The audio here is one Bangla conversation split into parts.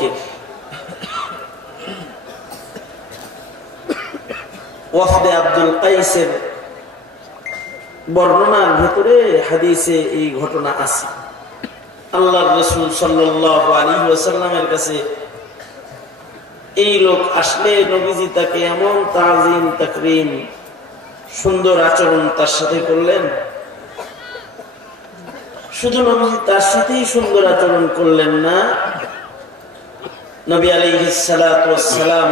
অমুকের। ওয়াফদে আব্দুল কাইসের বর্ণনার ভেতরে হাদিসে এই ঘটনা আছে। আল্লাহর রাসূল সাল্লাল্লাহু আলাইহি ওয়াসাল্লামের কাছে এই লোক আসলে নবীজি তাকে এমন তাজিম তাকরীম সুন্দর আচরণ তার সাথে করলেন। শুধু নবীজি তার সাথেই সুন্দর আচরণ করলেন না, নবী আলাইহিস সালাতু ওয়াস সালাম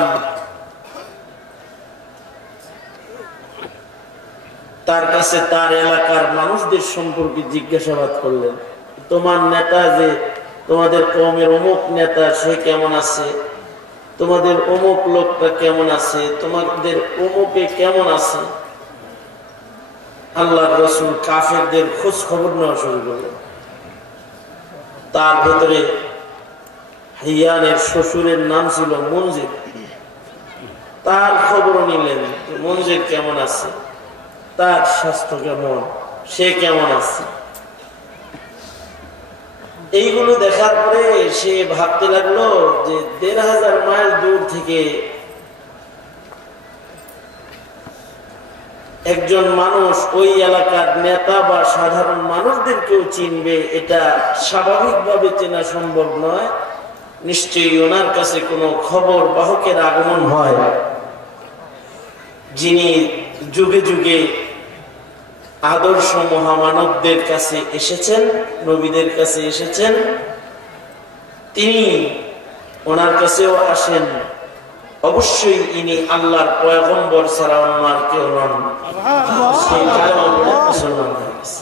তার কাছে তার এলাকার মানুষদের সম্পর্কে জিজ্ঞাসাবাদ করলেন। তোমার নেতা, যে তোমাদের কওমের অমুক নেতা, সে কেমন আছে? তোমাদের অমুক লোকটা কেমন আছে? তোমাদের অমুকে কেমন আছে? আল্লাহর রাসূল কাফেরদের খোঁজ খবর নেওয়া শুরু করলেন। তার ভেতরে হিয়ানের শ্বশুরের নাম ছিল মনজির। তার খবর নিলেন, মনজির কেমন আছে, তার স্বাস্থ্য কেমন, সে কেমন আছে। এইগুলো দেখার পরে সে ভাবতে লাগলো যে ১৫০০ মাইল দূর থেকে একজন মানুষ ওই এলাকার নেতা বা সাধারণ মানুষদেরকেও চিনবে, এটা স্বাভাবিকভাবে চেনা সম্ভব নয়। নিশ্চয়ই ওনার কাছে কোনো খবর বাহকের আগমন হয়, যিনি যুগে যুগে আদর্শ মহামানবদের কাছে এসেছেন, নবীদের কাছে এসেছেন, তিনি ওনার কাছেও আসেন। অবশ্যই ইনি আল্লাহর পয়গম্বর ছাড়া অন্য আর কেউ নন। সেই কালেমা পড়ে মুসলমান হয়ে গেছে।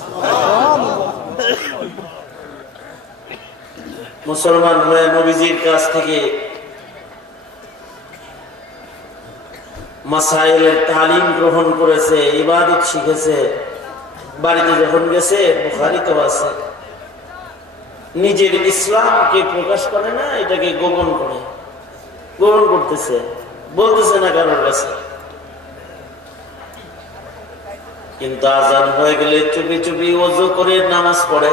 মুসলমান হয়ে নবীজির কাছ থেকে মাসাইলের তালিম গ্রহণ করেছে, ইবাদত শিখেছে। বাড়িতে যখন গেছে, বুখারীতেও আছে, নিজের ইসলামকে প্রকাশ করে না, এটাকে গোপন করতেছে, বলতেছে না কারোর কাছে। কিন্তু আজান হয়ে গেলে চুপি চুপি ওযু করে নামাজ পড়ে।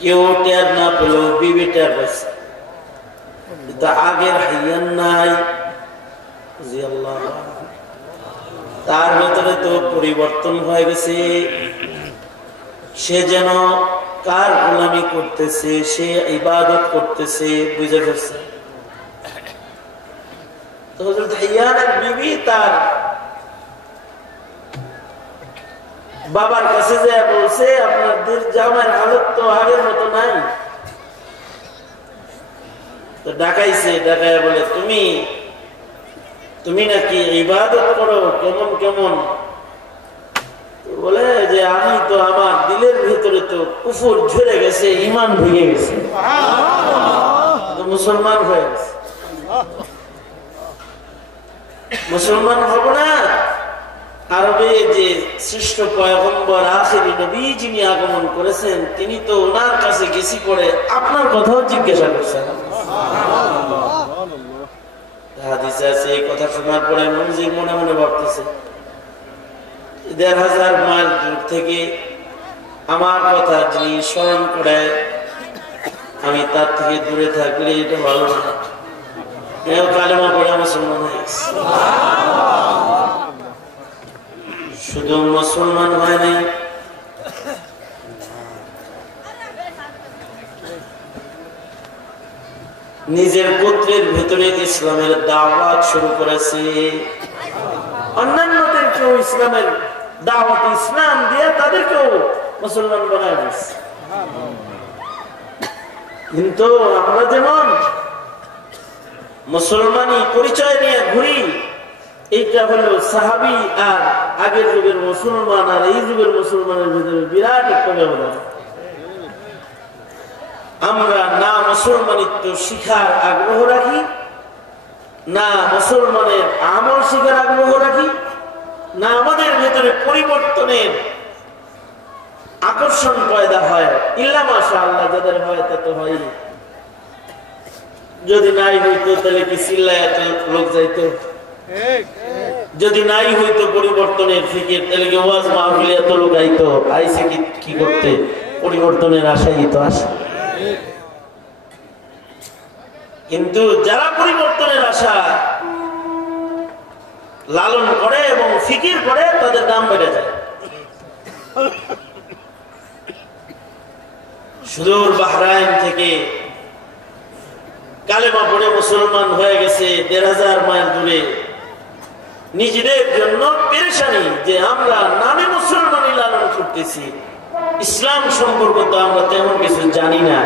কেউ টের না পেলেও বিবি টের পাইছে। আগের হাইয়ান নাই, তার ভেতরে তো পরিবর্তন হয়ে গেছে। সে যেন কার গোলামি করতেছে, সে ইবাদত করতেছে, বুঝে ফেলছে। তো হযরত হাইয়ানের বিবি তার বাবার কাছে যে বলছে, আপনাদের জামাইয়ের হালত তো আগের মতো নাই। তো ডাকাইছে, ডাকায় বলে, তুমি নাকি ইবাদত করো, কেমন কেমন? বলে যে আমি তো, আমার দিলের ভিতরে তো কুফর ঝরে গেছে, ঈমান ভেঙে গেছে, মুসলমান হয়ে গেছে। মুসলমান হব না? আরবে যে শ্রেষ্ঠ পয়গম্বর আখিরি নবী যিনি আগমন করেছেন, তিনি তো ওনার কাছে গেছি করে আপনার কথাও জিজ্ঞাসা করছেন। হাদিসে আছে, এই কথা শোনার পরে মনজির মনে মনে ভাবতেছে, ১৫০০ মাইল দূর থেকে আমার কথা যিনি স্মরণ করে, আমি তার থেকে দূরে থাকলে এটা ভালো না। কালেমা পড়ে মুসলমান হয়ে গেছে। শুধু মুসলমান হয় নাই, নিজের পুত্রের ভেতরে ইসলামের দাওয়াত শুরু করেছে। অন্যান্যদেরকেও ইসলামের দাওয়াত, ইসলাম দিয়ে তাদেরকেও মুসলমান বানায় দিয়েছে। কিন্তু আমরা যেমন মুসলমানি পরিচয় নিয়ে ঘুরি, এইটা হলো সাহাবী আর আগের যুগের মুসলমান আর এই যুগের মুসলমানের ভিতরে বিরাট একটা ব্যবধান। আমরা না মুসলমানিত্ব শিখার আগ্রহ রাখি, না মুসলমানের আমল শিখার আগ্রহ রাখি, না আমাদের ভেতরে পরিবর্তনের আকর্ষণ পয়দা হয়। ইল্লা মাশাআল্লাহ, যাদের হয় তা তো হয়। যদি নাই হইতো তাহলে কি চিল্লায় এত লোক যাইতো? যদি নাই হইতো পরিবর্তনের ফিকির, তাহলে কি ওয়াজ মাহফিলে এত লোক আইতো? আইসে কি করতে? পরিবর্তনের আশাই তো আসে। কিন্তু যারা পরিবর্তনের আশা লালন করে এবং ফিকির করে তাদের দাম বেড়ে যায়। সুদূর বাহরাইন থেকে কালেমা পড়ে মুসলমান হয়ে গেছে ১৫০০ মাইল দূরে, নিজেদের জন্য পেরেশানি যে আমরা নামে মুসলমানই লালন করতেছি, ইসলাম সম্পর্ক তো আমরা তেমন কিছু জানি না।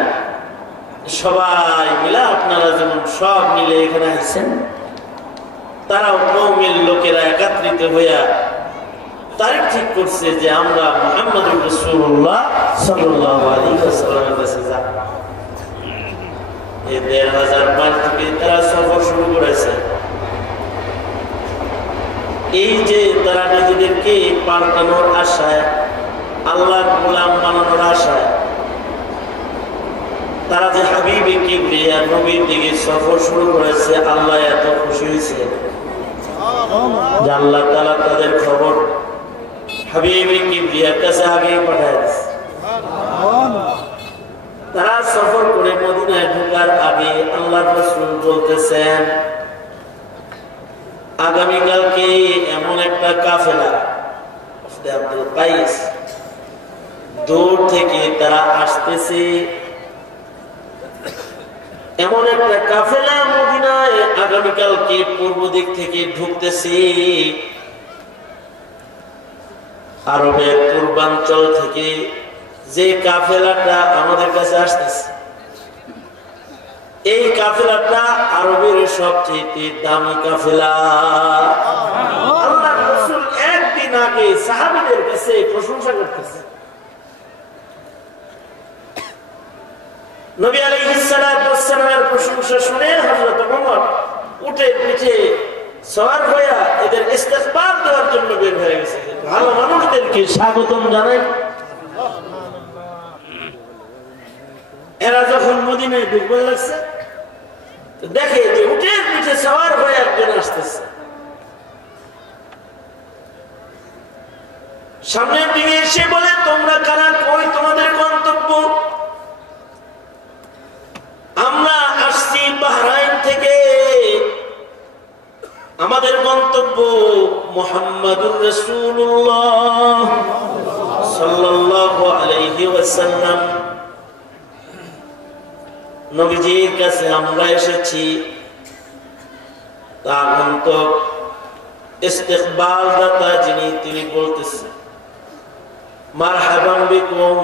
সবাই মিলে আপনারা যেমন সব মিলে এখানে আসছেন, তারাও কওমের লোকেরা একত্রিত হইয়া তারিখ ঠিক করছে যে আমরা মুহাম্মদুর রাসূলুল্লাহ সাল্লাল্লাহু আলাইহি ওয়াসাল্লামের কাছে যাব। এই ১৫০০ মাইল থেকে তারা সফর শুরু করেছে। এই যে তারা নিজেদেরকে পাল্টানোর আশায়, আল্লাহর গোলাম বানানোর আশায় তারা যে হাবিবে কিবরিয়া নবীর দিকে সফর শুরু করেছে, আল্লাহ এত খুশি হয়েছে যে আল্লাহ তাআলা তাদের খবর হাবিবে কিবরিয়ার কাছে আগেই পাঠায় দিয়েছে। তারা সফর করে মদিনায় ঢোকার আগে আল্লাহর রাসূল বলতেছেন, আগামীকালকে এমন একটা কাফেলা আব্দুল কাইস দূর থেকে তারা আসতেছে, এমন একটা কাফেলা মদিনায় আগামীকালকে পূর্ব দিক থেকে ঢুকতেছে। আরবের পূর্বাঞ্চল থেকে যে কাফেলাটা আমাদের কাছে আসতেছে, এই কাফেলাটা আরবের সবচেয়ে দামি কাফেলা। আল্লাহর রাসূল একদিন আগে সাহাবীদের কাছে প্রশংসা করতেছে। নবী আলাইহিস সালাতু ওয়াস সালামের প্রশংসা শুনে হযরত ওমর উটের পিঠে সওয়ার হয়ে এদের ইস্তেকবাল দেওয়ার জন্য বের হয়ে গেছে। ভালো মানুষদেরকে স্বাগতম জানাই। এরা যখন মদিনায় ঢুকতে লাগছে, দেখে যে উটের পিঠে সওয়ার হয়ে একজন আসতেছে। সামনের দিকে এসে বলে, তোমরা কারা, কই তোমাদের গন্তব্য? আমরা আসছি বাহরাইন থেকে, আমাদের গন্তব্য মুহাম্মাদুর রাসূলুল্লাহ সাল্লাল্লাহু আলাইহি ওয়াসাল্লাম, নবীজির কাছে আমরা এসেছি। তা আগন্তক ইস্তেকবাল দাতা যিনি, তিনি বলতেছেন, মারহাবান বিকুম,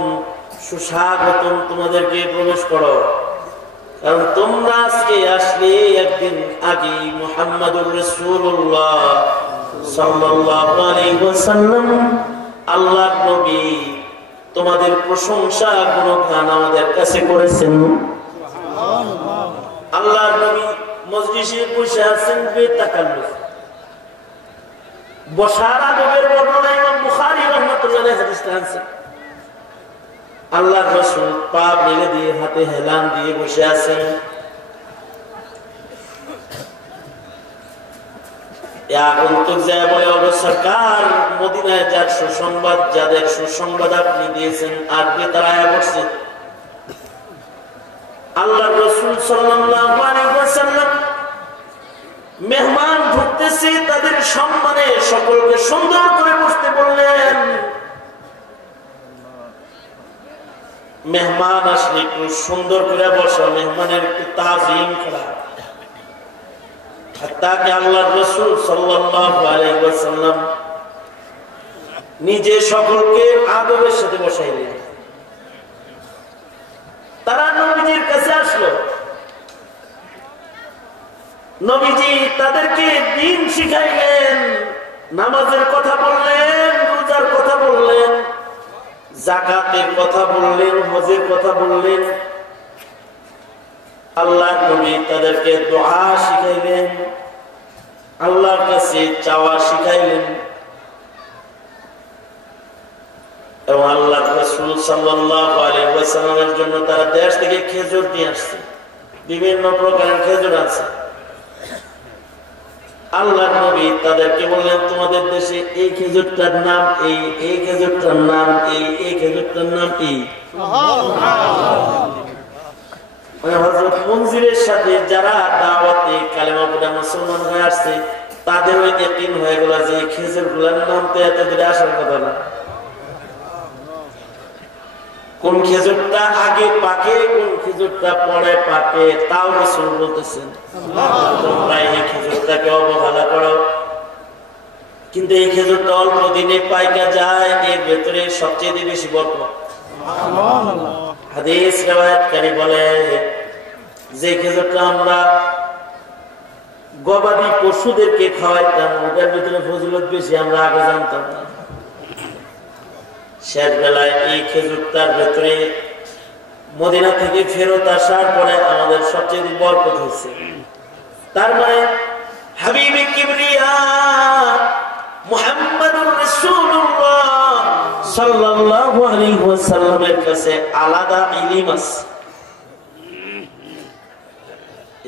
সুস্বাগতম, তোমাদেরকে প্রবেশ করো। কারণ তোমরা আজকে আসলে একদিন আগে মুহাম্মাদুর রাসূলুল্লাহ সাল্লাল্লাহু আলাইহি ওয়াসাল্লাম আল্লাহর নবী তোমাদের প্রশংসা গুণগান আমাদের কাছে করেছেন। আল্লাহর নবী মজলিসে বসে আছেন বেতাকাল্লুফ। বসার আদবের বর্ণনা ইমাম বুখারী রাহমাতুল্লাহ আলাইহি হাদিসে আনছেন। আল্লাহর রাসূল পা মেলে দিয়ে হাতে হেলান দিয়ে বসে আছেন। আগন্তুক যায় বলে, ওগো সরকার, মদিনায় যার সুসংবাদ, যাদের সুসংবাদ আপনি দিয়েছেন, আর তারা বসছে। আল্লাহর রাসূল সাল্লাল্লাহু আলাইহি ওয়াসাল্লাম মেহমান ঢুকতেছে, তাদের সম্মানে সকলকে সুন্দর করে বসতে বললেন। মেহমান আসলে একটু সুন্দর করে বসা, মেহমানের একটু তাজিম করা। তাকে আল্লাহর রাসূল সাল্লাল্লাহু আলাইহি ওয়াসাল্লাম নিজে সকলকে আদবের সাথে বসাইলেন। তারা নবীজির কাছে আসলো। নবীজি তাদেরকে দ্বীন শিখাইলেন, নামাজের কথা বললেন, রোজার কথা বললেন, যাকাতের কথা বললেন, হজের কথা বললেন। আল্লাহর নবী তাদেরকে দোয়া শিখাইলেন, আল্লাহর কাছে চাওয়া শিখাইলেন। এবং আল্লাহর রাসূল সাল্লাল্লাহু আলাইহি ওয়াসাল্লামের জন্য তারা দেশ থেকে খেজুর নিয়ে আসছে, বিভিন্ন প্রকারের খেজুর আছে। আল্লাহর নবী তাদেরকে বললেন, তোমাদের দেশে এই খেজুরটার নাম এই, এই খেজুরটার নাম এই, এই খেজুরটার নাম এই। হযরত মনজিরের সাথে যারা দাওয়াতে কালেমা পড়ে মুসলমান হয়ে আসছে তাদের ওই ইয়াকিন হয়ে গেল যে খেজুরগুলোর নাম তো এত দূরে আসার কথা না। কোন খেজুরটা আগে পাকে কোন খেজুরটা পরে পাকে তাও রাসূল বলতেছেন তোমরা এই খেজুরটাকে অবহেলা করো, কিন্তু এই খেজুরটা অল্প দিনে পাইকা যায়, এর ভেতরে সবচেয়ে বেশি বরকত। হাদিস রিওয়ায়াতকারী বলে যে খেজুরটা আমরা গবাদি পশুদেরকে খাওয়াইতাম ওটার ভিতরে ফজিলত বেশি আমরা আগে জানতাম না। শেষ বেলায় এই খেজুরটার ভেতরে মদিনা থেকে ফেরত আসার পরে আমাদের সবচেয়ে বরকত হয়েছে। তার মানে হাবিবে কিবরিয়া মুহাম্মাদুর রাসূলুল্লাহ সাল্লাল্লাহু আলাইহি ওয়াসাল্লামের কাছে আলাদা ইলম আছে।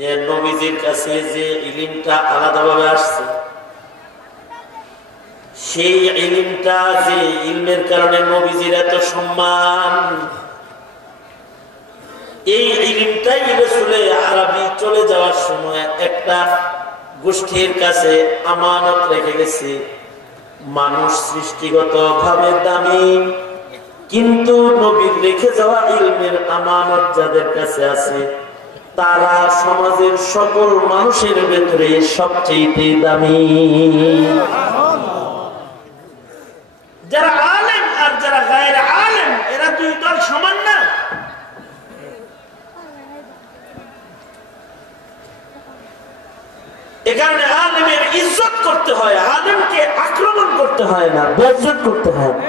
এর নবীজির কাছে যে ইলমটা আলাদাভাবে আসছে সেই ইলমটা যে ইলমের কারণে নবীজির এত সম্মান, এই ইলমটাই রাসূলে আরবি চলে যাওয়ার সময় একটা গোষ্ঠীর কাছে আমানত রেখে গেছে। মানুষ সৃষ্টিগত ভাবে দামি, কিন্তু নবীর রেখে যাওয়া ইলমের আমানত যাদের কাছে আছে তারা সমাজের সকল মানুষের ভেতরে সবচেয়ে দামি। যারা আলেম আর যারা গায়রে আলেম এরা দুই দল সমান না। এখানে আলেমের ইজ্জত করতে হয়, আলেমকে আক্রমণ করতে হয় না, বেইজ্জত করতে হয় না।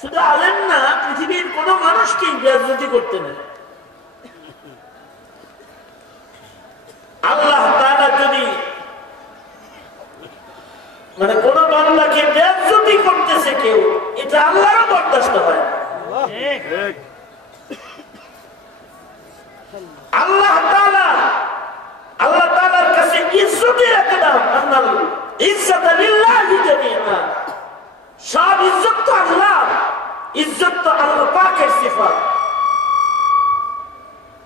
শুধু আলেম না, পৃথিবীর কোন মানুষকে বেইজ্জতি করতে নেই। আল্লাহ তাআলা যদি মানে কোন বান্দাকে বেইজ্জতি করতেছে কেউ, এটা আল্লাহরও বরদাস্ত হয় না। আল্লাহ তাআলার কাছে ইজ্জতের একটা দাম, আন্নাল ইজ্জাতা লিল্লাহি জামিআ। সব ইজ্জত তো আল্লাহ, ইজ্জত তো আল্লাহ পাকের সিফাত।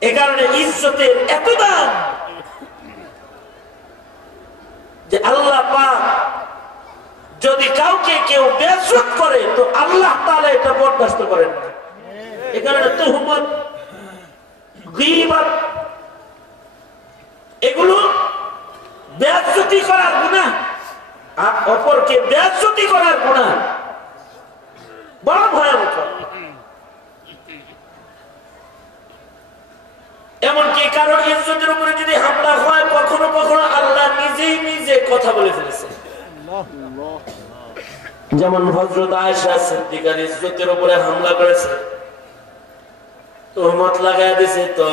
এই কারণে ইজ্জতের এত দাম যে আল্লাহ পাক যদি কাউকে কেউ বেইজ্জত করে তো আল্লাহ তাআলা এটা বরদাস্ত করেন না। এই কারণে তুহমত, গীবত এগুলো বেইজ্জতি করার গুনাহ, আর অপরকে বেইজ্জতি করার গুনাহ বড় ভয়ানক। এমনকি কারো ইজ্জতের উপরে যদি হামলা হয় কখনো কখনো আল্লাহ নিজেই নিজে কথা বলে ফেলেছে। যেমন হযরত আয়েশা সিদ্দিকার ইজ্জতের উপরে হামলা করেছে, তুহমত লাগায় দিয়েছে, তো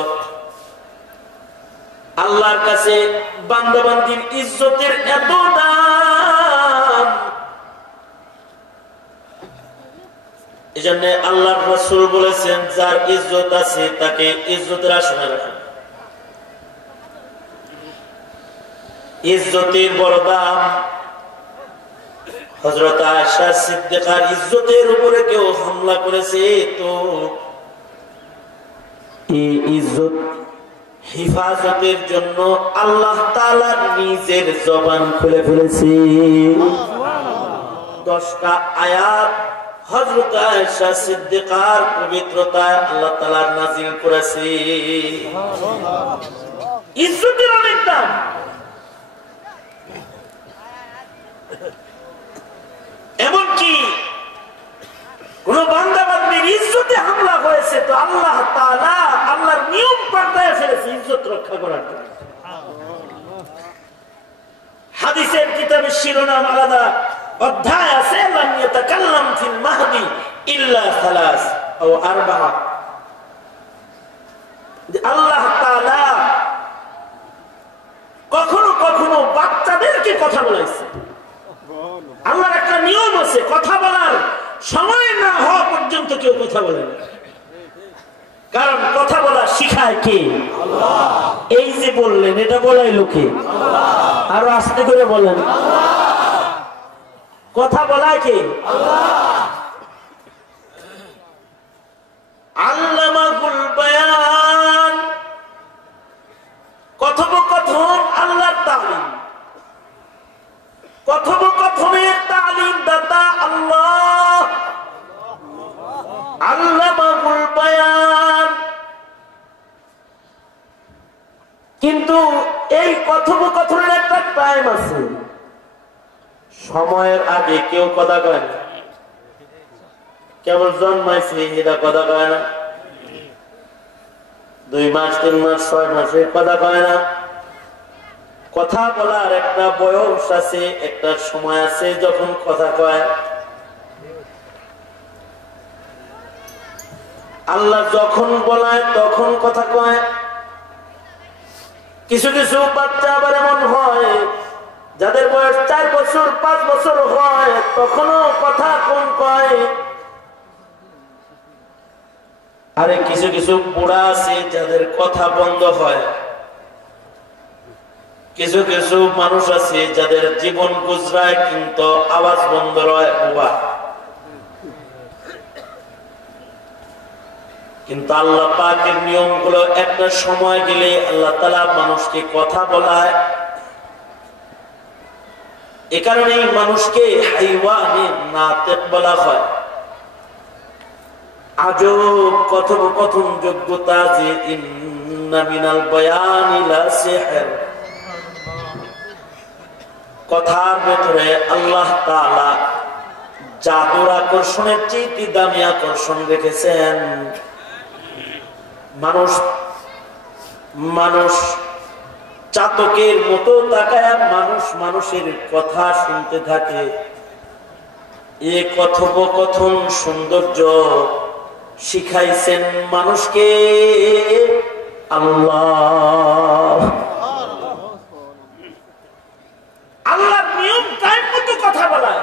আল্লাহর কাছে বান্দাবান্দির ইজ্জতের এত দাম, এজন্য আল্লাহর রাসূল বলেছেন যার ইজ্জত আছে তাকে ইজ্জতের আসনে রাখুন। ইজ্জতের বড় দাম। হযরত আয়েশা সিদ্দিকার ইজ্জতের উপরে কেউ হামলা করেছে তো এই ইজ্জত হিফাজতের জন্য আল্লাহ তাআলা নিজের জবান খুলে ফেলেছে। 10টা আয়াত হযরত আয়েশা সিদ্দিকার পবিত্রতায় আল্লাহ তাআলা নাযিল করেছে। ইজ্জতের অনেক দাম। এমনকি কোন বান্দা বান্দির ইজ্জতে হামলা হয়েছে তো আল্লাহ তাআলা আল্লাহর নিয়ম পাল্টায় ফেলেছে ইজ্জত রক্ষা করার জন্য। হাদিসের কিতাবে শিরোনাম আলাদা অধ্যায় আছে, লাম ইয়াতাকাল্লাম ফিল মাহদি ইল্লা সালাস আও আরবাআ। আল্লাহ তাআলা কখনো কখনো বাচ্চাদেরকে কথা বলাইছে। আল্লাহর একটা নিয়ম আছে, কথা বলার সময় না হওয়া পর্যন্ত কেউ কথা বলে না। কারণ কথা বলা শিখায় কে? আল্লাহ। এই যে বললেন এটা বলাইলো কে? আল্লাহ। আরো আস্তে করে বলেন। আল্লাহ। কথা বলায় কে? আল্লাহ। আল্লামাহুল বায়ান কিন্তু এই কথোপকথনের একটা টাইম আছে, সময়ের আগে কেউ কথা কয় না, কেবল জন্মাইছে এটা কথা কয় না, 2 মাস 3 মাস 6 মাসে কথা কয় না। কথা বলার একটা বয়স আছে, একটা সময় আছে যখন কথা কয়। আল্লাহ যখন বলায় তখন কথা কয়। কিছু কিছু বাচ্চা আবার এমন হয় যাদের বয়স 4 বছর 5 বছর হয়, তখনও কথা কম কয়। আরে কিছু কিছু বুড়া আছে যাদের কথা বন্ধ হয়। কিছু কিছু মানুষ আছে যাদের জীবন গুজরায় কিন্তু আওয়াজ বন্ধ হয় বুবা। কিন্তু আল্লাহ পাকের নিয়মগুলো একটা সময় গেলে আল্লাহ তাআলা মানুষকে কথা বলায়। এ কারণেই মানুষকে হাইওয়ানে নাতিক বলা হয়। আজব কথোপকথন যোগ্যতা যে ইন্না মিনাল বায়ানি লা সিহর, কথার ভেতরে আল্লাহ তাআলা জাদুর আকর্ষণের চেয়ে দামি আকর্ষণ রেখেছেন। মানুষ চাতকের মতো তাকায় মানুষের কথা শুনতে থাকে। এই কথোপকথন সৌন্দর্য শিখাইছেন মানুষকে আল্লাহ। আল্লাহর নিয়ম টাইম মতো কথা বলায়।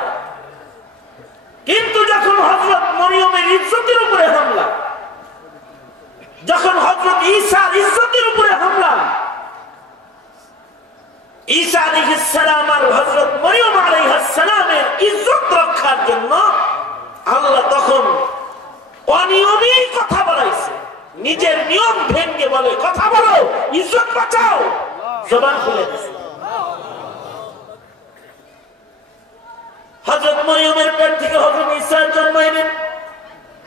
কিন্তু যখন হযরত মরিয়মের ইজ্জতের উপরে হামলা, যখন হযরত ঈসার ইজ্জতের উপরে হামলা, ঈসা আলাইহিস সালাম আর হযরত মরিয়ম আলাইহিস সালামের ইজ্জত রক্ষার জন্য আল্লাহ তখন অনিয়মই কথা বলাইছে। নিজের নিয়ম ভেঙে বলে কথা বলো, ইজ্জত বাঁচাও, জবান খুলে দিছে। হযরত মরিয়মের পেট থেকে হযরত ঈসা জন্মাইলেন।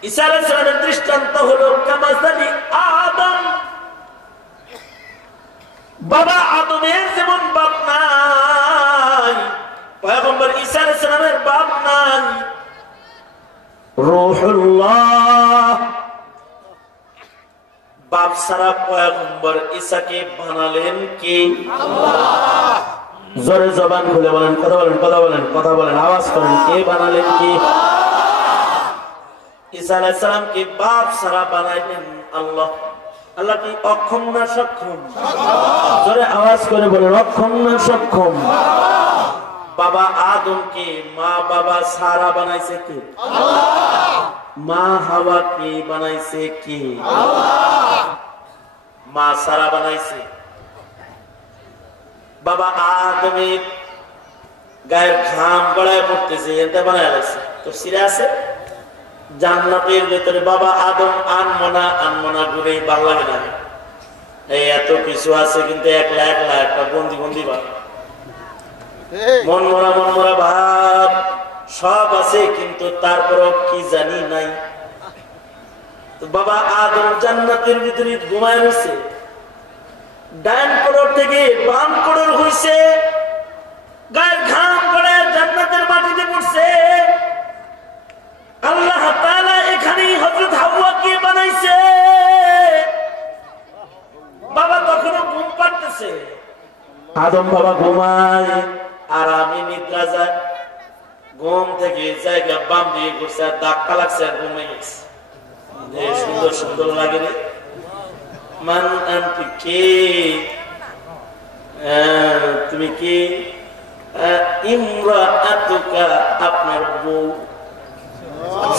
ঈসা আলাইহিস সালামের দৃষ্টান্ত হলো কামাসালি আদম। বাবা আদমের যেমন বাপ নাই, পয়গম্বর ঈসা আলাইহিস সালামের বাপ নাই। রূহুল্লাহ, বাপ ছাড়া পয়গম্বর ঈসাকে বানালেন কে? আল্লাহ। জোরে জবান খুলে বলেন, কথা বলেন, কথা বলেন, কথা বলেন, আওয়াজ করেন, কে বানালেন? কে? ঈসা আলাইহিস সালামকে বাপ ছাড়া বানাইলেন আল্লাহ। আল্লাহ কি অক্ষম না সক্ষম? জোরে আওয়াজ করে বলেন, অক্ষম না সক্ষম? বাবা আদমকে মা বাবা ছাড়া বানাইছে কে? আল্লাহ। মা হাওয়াকে বানাইছে কে? আল্লাহ। মা ছাড়া বানাইছে। বাবা আদমের গায়ের ঘাম গড়ায় পড়তেছে, এটা বানায় লাগছে। তো সিরে আছে জান্নাতের ভেতরে বাবা আদম আনমনা ঘুরে ভালো লাগে না। এই এত কিছু আছে কিন্তু একলা একটা বন্দি ভাব, মন মরা ভাব সব আছে, কিন্তু তারপরও কি জানি নাই। তো বাবা আদম জান্নাতের ভিতরে ঘুমায় রয়েছে, ডান কোণর থেকে বাম কোণর হইছে, গায়ের ঘাম করে জান্নাতের মাটিতে পড়ছে। আল্লাহ তাআলা এখানেই হযরত হাওয়াকে বানাইছে। বাবা তখনও ঘুম পাড়তেছে, আদম বাবা ঘুমায়, আরামে নিদ্রা যায়। ঘুম থেকে জায়গা বাম দিয়ে করছে, আর ধাক্কা লাগছে, আর ঘুমে গেছে। সুন্দর সুন্দর লাগে রে। মান আনতি, কে তুমি? কি? ইমরাতুকা, আপনার বউ।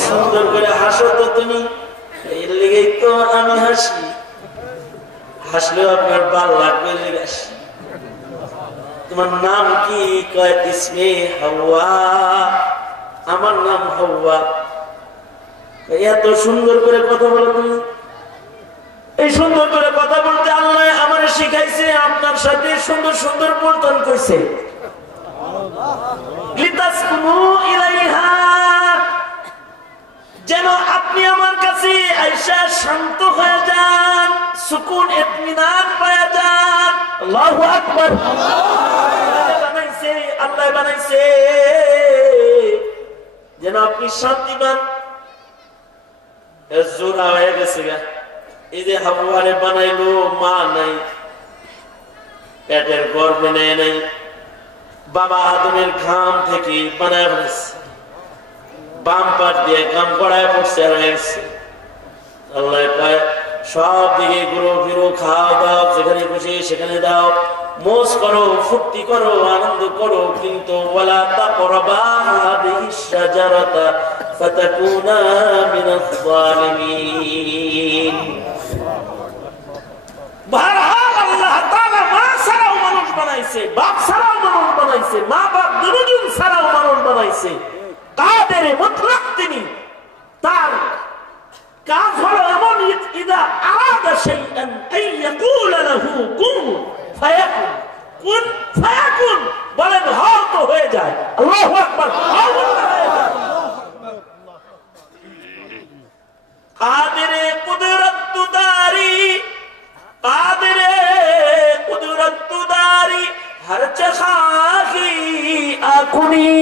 সুন্দর করে হাসো তো তুমি, এর লেগেই তো আমি হাসি। হাসলেও আপনার ভালো লাগবে, হাসি। তোমার নাম কি? কয় ইসমে হাওয়া, আমার নাম হাওয়া। এত সুন্দর করে কথা বলো তুমি। এই সুন্দর করে কথা বলতে আল্লাহ আমার শিখাইছে, আপনার সাথে সুন্দর সুন্দর বর্তন করছে। যেন আপনি আমার কাছে আইসা শান্ত হয়ে যান, সুকুন ইতমিনান পাওয়া যান। আল্লাহু আকবার। বানাইছে আল্লাহ বানাইছে যেন আপনি শান্তি পান। জোড়া হয়ে গেছে গা। এই যে হাওয়ারে বানাইলো মা নাই, পেটের গর্ভে নেয় নাই, বাবা আদমের ঘাম থেকে বানায় ফেলেছে, বাম পাট দিয়ে ঘাম গড়ায় পড়ছে আর গেছে। আল্লাহ কয় সব দিকে ঘুরো ফিরো, খাওয়া দাও, যেখানে খুশি সেখানে দাও, মোজ করো, ফুর্তি করো, আনন্দ করো, কিন্তু ওয়ালা তাকরাবা হাদিহিশ শাজারাতা ফাতাকুনা মিনাজ জালিমিন। বহরহাল আল্লাহ তাআলা মা ছাড়াও মানুষ বানাইছে, বাপ ছাড়াও মানুষ বানাইছে, মা বাপ দুজন ছাড়াও মানুষ বানাইছে। কাদের মুতলাক তিনি, তার কাজ হলো এমন ইদা আরাদা শাইআন আন ইয়াকুলা লাহু কুন ফায়াকুন, কুন ফায়াকুন, বলেন হও তো হয়ে যায়। আল্লাহু আকবার। কাদেরে কুদরতদারি, কাদেরে কুদরতদারি হর চাখি আকুনি,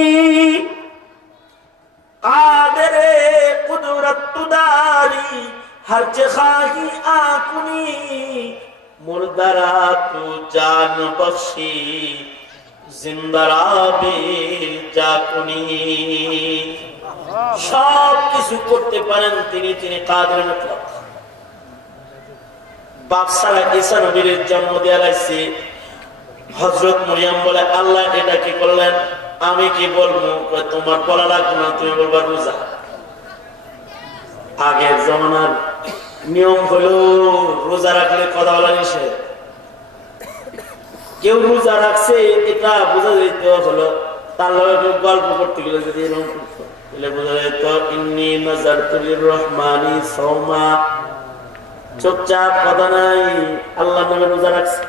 কাদেরে কুদরতদারি হর চাখি আকুনি, মুর্দারা তু জান বখশি জিন্দারা বে জাকুনি। সব কিছু করতে পারেন তিনি, তিনি কাদের মুতলাক। বাপ ছাড়া ঈসা নবীর জন্ম দেয়া লাগছে। হযরত মরিয়ম বলে আল্লাহ এটা কি করলেন? আমি কি বলবো? তোমার বলা লাগবে না, তুমি বলবা রোজা। আগের জমানার নিয়ম হলো রোজা রাখলে কথা বলা নিষেধ। কেউ রোজা রাখছে এটা বোঝা যেত হলো তার লগে গল্প করতে গেলে যদি এরকম করতো তাহলে বোঝা যেত ইন্নী নাযারতু লির-রহমানি সাওমা, চুপচাপ কথা নাই, আল্লাহর নামে রোজা রাখছে।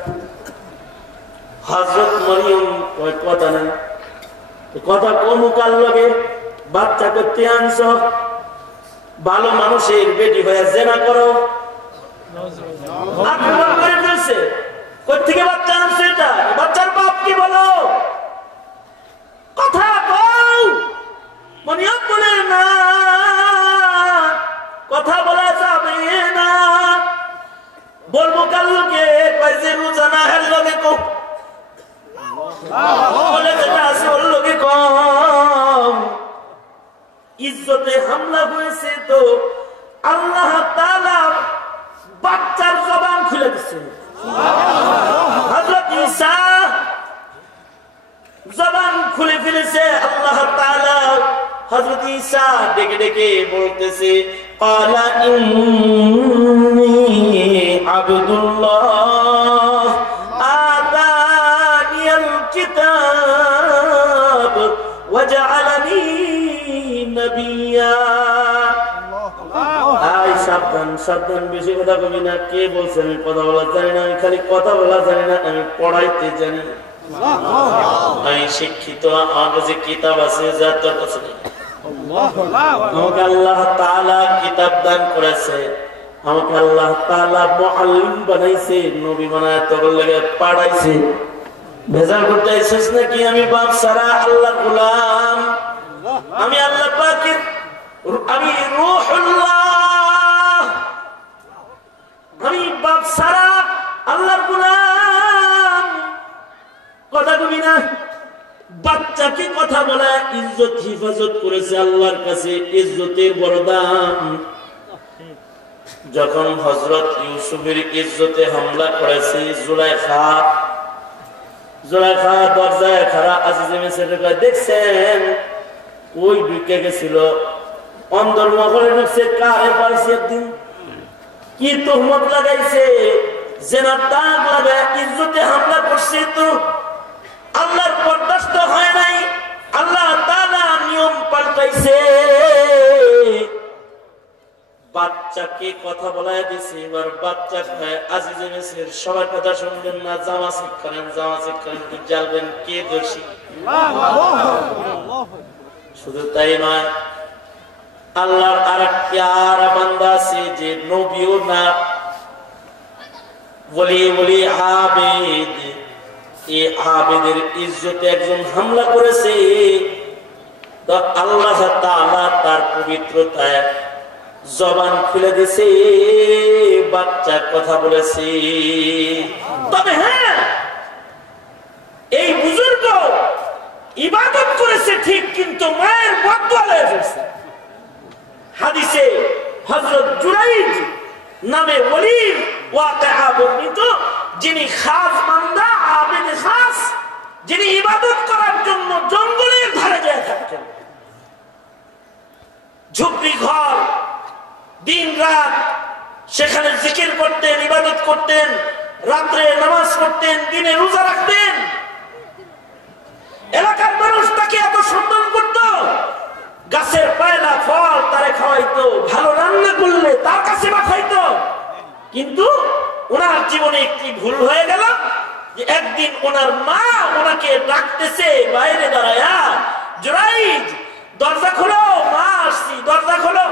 হযরত মরিয়ম ওই কথা নাই, কথা কোন কাল লগে বাচ্চা করতে আনছ, ভালো মানুষের বেটি হয়ে জেনা করো, আক্রমণ করে ফেলছে। কই থেকে বাচ্চা আনছে? এটা বাচ্চার বাপ কি বলো, কথা কও। মরিয়ম বলে না, কথা বলা যাবে না, বলবো কাল লোকে কয়েছে রোজা না হের লগে কো, বলে যেটা আছে ওর লগে কম। ইজ্জতে হামলা হয়েছে তো আল্লাহ তাআলা বাচ্চার জবান খুলে দিচ্ছেন। হযরত ঈসা জবান খুলে ফেলেছে আল্লাহ তাআলা। হযরত ঈসা ডেকে ডেকে বলতেছে ক্বালা ইন্নী আবদুল্লাহ আতানিয়াল কিতাব ওয়া জাআলানি নবিয়্যা। আই সাবধান সাবধান, বেশি কথা কবি না। কে বলছে আমি কথা বলা জানি না? আমি খালি কথা বলা জানি না, আমি পড়াইতে জানি। আমি শিক্ষিত, আমার কাছে কিতাব আছে যা তোর কাছে নেই। আমাকে আল্লাহ তাআলা কিতাব দান করেছে, আমাকে আল্লাহ তাআলা মুআল্লিম বানাইছে, নবী বানায় তোর লাগে পড়াইছে। ভেজাল করতে আইছিস নাকি? আমি বাপ ছাড়া আল্লাহর গোলাম, আমি আল্লাহ পাকের, আমি রূহুল্লাহ, আমি বাপ ছাড়া আল্লাহর গোলাম। কথা কবি না। বাচ্চাকে কথা বলা ইজ্জত হিফাজত করেছে আল্লাহর কাছে, ইজ্জতের বড় দাম। যখন হযরত ইউসুফের ইজ্জতে হামলা করেছে জুলাইখা, জুলাইখা দরজায় খাড়া আজিজে মিসরের কয় দেখছেন ওই ঢুকে গেছিল অন্দর মহলে ঢুকছে, কারে পাইছে একদিন কি তোহমত লাগাইছে, জেনার দাগ লাগায় ইজ্জতে হামলা করছে। তো আল্লাহর বরদাস্ত হয় নাই, আল্লাহ তাআলা নিয়ম পাল্টাইছে, বাচ্চাকে কথা বলায় দিছে। এবার বাচ্চা আজিজে মিসর সবার কথা শুনবেন না, জামা শিক্ষারেন, জামা শিক্ষারেন, জানবেন কে দোষী। শুধু তাই নয়, আল্লাহর আরেকটা বান্দা আছে যে নবীও না, বলি বলি আবেদ, এই আবেদের ইজ্জতে একজন হামলা করেছে, তো আল্লাহ তাআলা তার পবিত্রতায় জবান খুলে দিয়েছে, বাচ্চা কথা বলেছে। তবে হ্যাঁ, এই বুজুর্গ ইবাদত করেছে ঠিক, কিন্তু মায়ের বদদুয়া লয়ে ফেলছে। হাদিসে হযরত জুরাইজ নামে ওলির ওয়াকিআ বর্ণিত, যিনি খাস বান্দা, আবেদ খাস, যিনি ইবাদত করার জন্য জঙ্গলের ধারে যায় থাকতেন, ঝুপড়ি ঘর, দিন রাত সেখানে জিকির করতেন, ইবাদত করতেন, রাত্রে নামাজ পড়তেন, দিনে রোজা রাখতেন। এলাকার মানুষ তাকে এত সম্মান করত, গাছের পায়লা ফল তারে খাওয়াইতো, ভালো রান্না করলে তার কাছে পাঠাইতো। কিন্তু ওনার জীবনে একটি ভুল হয়ে গেল যে একদিন ওনার মা ওনাকে ডাকতেছে বাইরে দাঁড়ায়া, জুরাইজ দরজা খোলো, মা আসছি, দরজা খোলো।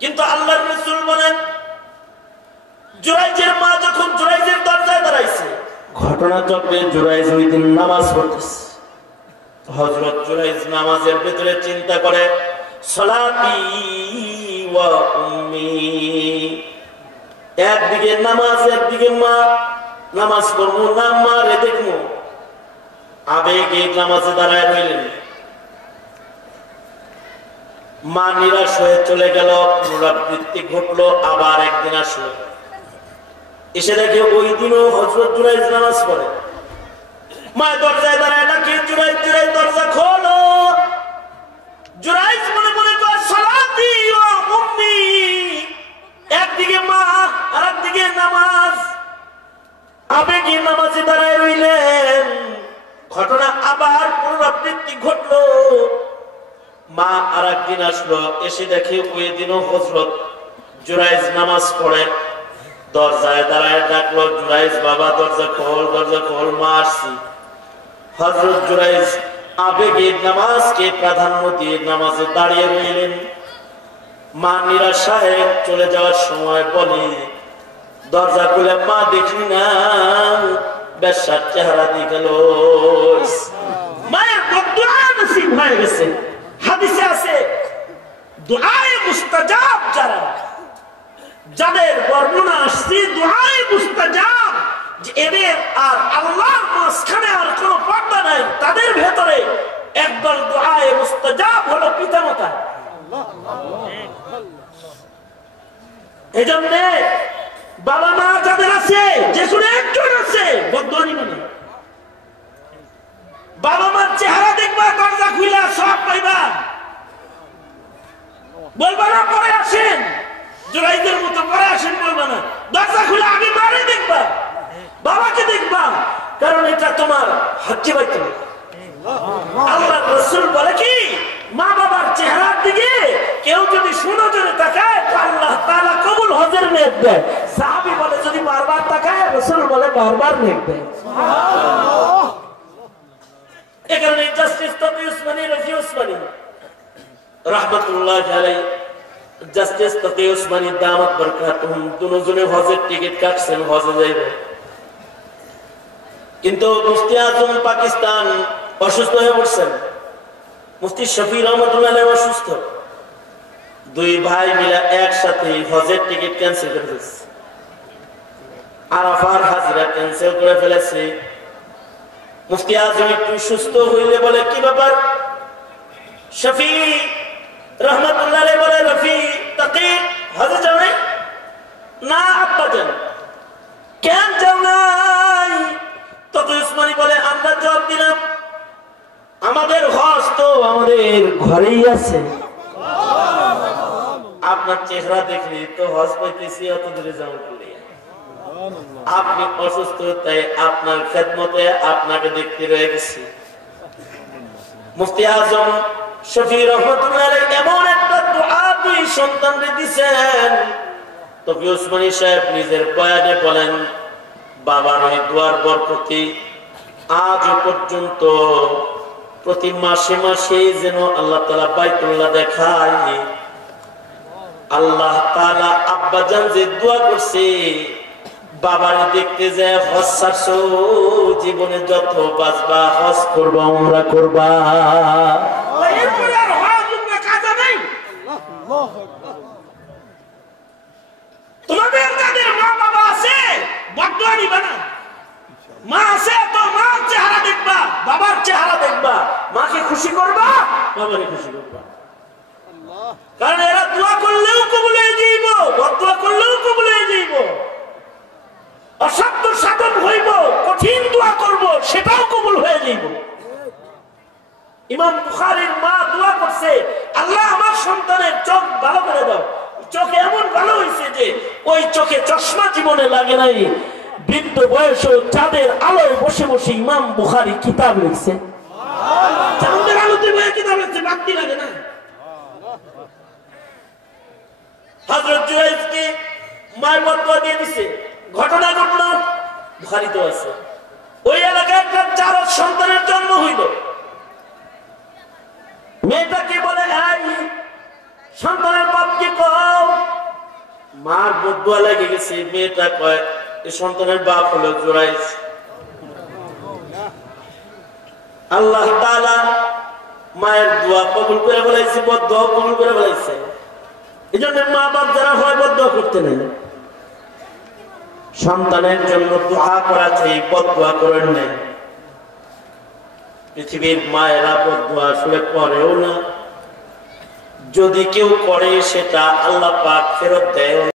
কিন্তু আল্লাহর রাসূল বলেন, জুরাইজের মা যখন জুরাইজের দরজায় দাঁড়াইছে, ঘটনা চক্রে জুরাইজ ওই দিন নামাজ পড়তেছে। হযরত জুরাইজ নামাজের ভিতরে চিন্তা করে, সালাতি ওয়া উম্মি, একদিকে নামাজ, একদিকে মা, নামাজ পড়বো না মা রে দেখবো। আবেগে নামাজে দাঁড়ায় রইলেন। মা নিরাশ হয়ে চলে গেল, পুনরাবৃত্তি ঘটলো, আবার একদিন আসলো, এসে দেখে ওই দিনও হযরত জুরাইজ নামাজ পড়ে। মা দরজায় দাঁড়ায় ডাকে, জুরাইজ, জুরাইজ দরজা খোলো। জুরাইজ মনে মনে কয়, সালাতি ওয়া উম্মি, একদিকে মা আর একদিকে নামাজ। আবেগে নামাজে দাঁড়ায় রইলেন। ঘটনা আবার পুনরাবৃত্তি ঘটলো। মা আর একদিন আসলো, এসে দেখে ওই দিনও হযরত জুরাইজ নামাজ পড়ে। দরজায় দাঁড়ায় ডাকলো, জুরাইজ বাবা দরজা খোল, দরজা খোল, মা আসছি। হযরত জুরাইজ আবেগে নামাজকে প্রাধান্য দিয়ে নামাজে দাঁড়িয়ে রইলেন। মা নিরাশায় চলে যাওয়ার সময় বলে, দরজা খুলে মা দেখি না, বেশ্যার চেহারা দিয়ে গেল। মায়ের বদদুয়া নসিব হয়ে গেছে। হাদিসে আছে, দুআয়ে মুস্তাজাব যারা, যাদের বর্ণনা আসছে দুআয়ে মুস্তাজাব, যে এদের আর আল্লাহর মাঝখানে আর কোনো পর্দা নাই, তাদের ভেতরে একদল দুআয়ে মুস্তাজাব হলো পিতামাতা। এজন্য বাবা মা যাদের আছে, যে কোনো একজন আছে, বদদুয়া নিবেন না। বাবা মার চেহারা দেখবা, দরজা খুইলা সব পাইবা, বলবা না পরে আসেন, জুরাইজের মতো পরে আসেন বলবা না, দরজা খুলে আগে মারে দেখবা, বাবাকে দেখবা, কারণ এটা তোমার হজ্জে বাইতুল। আল্লাহর রাসূল বলে কি, মা বাবার চেহারার দিকে কেউ যদি সুনজরে তাকায়, আল্লাহ তাআলা কবুল হজের নেক দেয়। সাহাবী বলে যদি বারবার তাকায়, রাসূল বলে বারবার নেক দেয়। সুবহানাল্লাহ। এই কারণে জাস্টিস তাকি উসমানী, রফি উসমানী রাহমাতুল্লাহ আলাইহি, জাস্টিস তাকি উসমানী দামাত বরকাতুহুম, দুজনে হজের টিকিট কাটছেন, হজে যাইবে। কিন্তু মুফতি আজম পাকিস্তান অসুস্থ হয়ে পড়ছেন। মুফতি শফি রহমাতুল্লাহ আলাইহি অসুস্থ। দুই ভাই মিলে একসাথে হজের টিকিট ক্যান্সেল করে ফেলেছে, আরাফার হাজিরা ক্যান্সেল করে ফেলেছে। মুফতি আজম একটু সুস্থ হইলে বলে, কি ব্যাপার? শফি রহমাতুল্লাহ আলাইহি বলে, রফি তাকি হজে যাও নাই? না আব্বা যান। কেন যাও নাই? তখন উসমানী বলে, আমরা জবাব দিলাম, আমাদের হজ তো আমাদের ঘরেই আছে, আপনার চেহারা দেখলে তো হজ পাইতেছি, অত দূরে যাবো বলে। আপনি অসুস্থ, তাই আপনার খেদমতে আপনাকে দেখতে রয়ে গেছি। মুফতি আজম শফি রহমাতুল্লাহ আলাইহি এমন একটা দোয়া দুই সন্তানকে দিয়েছেন, তবে উসমানী সাহেব নিজের বয়ানে বলেন, বাবার ওই দোয়ার বরকতে আজ পর্যন্ত প্রতি মাসে মাসে যেন আল্লাহ তাআলা বাইতুল্লাহ দেখায়। আল্লাহ তাআলা আব্বাজান যে দোয়া করছে, বাবারে দেখতে যায় হজ ছাড়ছো, জীবনে যত বাঁচবা হজ করবা, উমরা করবা, এরপরে আর হজ উমরা কাজা নাই। তোমাদের যাদের মা বাবা আছে বদদুয়া নিবা না। মা আছে তো মার চেহারা দেখবা, বাবার চেহারা দেখবা, মাকে খুশি করবা, বাবারে খুশি করবা। কারণ এরা দোয়া করলেও কবুল হয়ে যাইব, বদদুয়া করলেও কবুল হয়ে যাইব। অসাধ্য সাধন হইব, কঠিন দোয়া করব, সেটাও কবুল হয়ে যাইব। ইমাম বুখারীর মা দোয়া করছে, আল্লাহ আমার সন্তানের চোখ ভালো করে দাও। চোখ এমন ভালো হয়েছে যে ওই চোখে চশমা জীবনে লাগে নাই। বৃদ্ধ বয়সে চাঁদের আলোয় বসে বসে ইমাম বুখারী কিতাব লিখছে। চাঁদের আলোতে বসে কিতাব লিখছে, বাতি লাগে না। হযরত জুরাইজকে মায়ের বদদুয়া দিয়ে দিছে, ঘটনা ঘটনা বুখারীতে আছে। ওই এলাকায় একটা চারজ সন্তানের জন্ম হইল। মেয়েটাকে বলে, এই সন্তানের বাপকে কও। মার বদদুয়া লেগে গেছে। মেয়েটা কয়, এই সন্তানের বাপ হলো জুরাইজ। আল্লাহ তাআলা মায়ের দোয়া কবুল করে ফেলাইছে, বদদুয়া কবুল করে ফেলাইছে। এই জন্য মা বাপ যারা হয় বদদুয়া করতে নেই। সন্তানের জন্য দোয়া করা চাই, বদদুয়া করেন নাই। পৃথিবীর মায়েরা বদদুয়া আসলে করেও না। যদি কেউ করে সেটা আল্লাহ পাক ফেরত দেয়।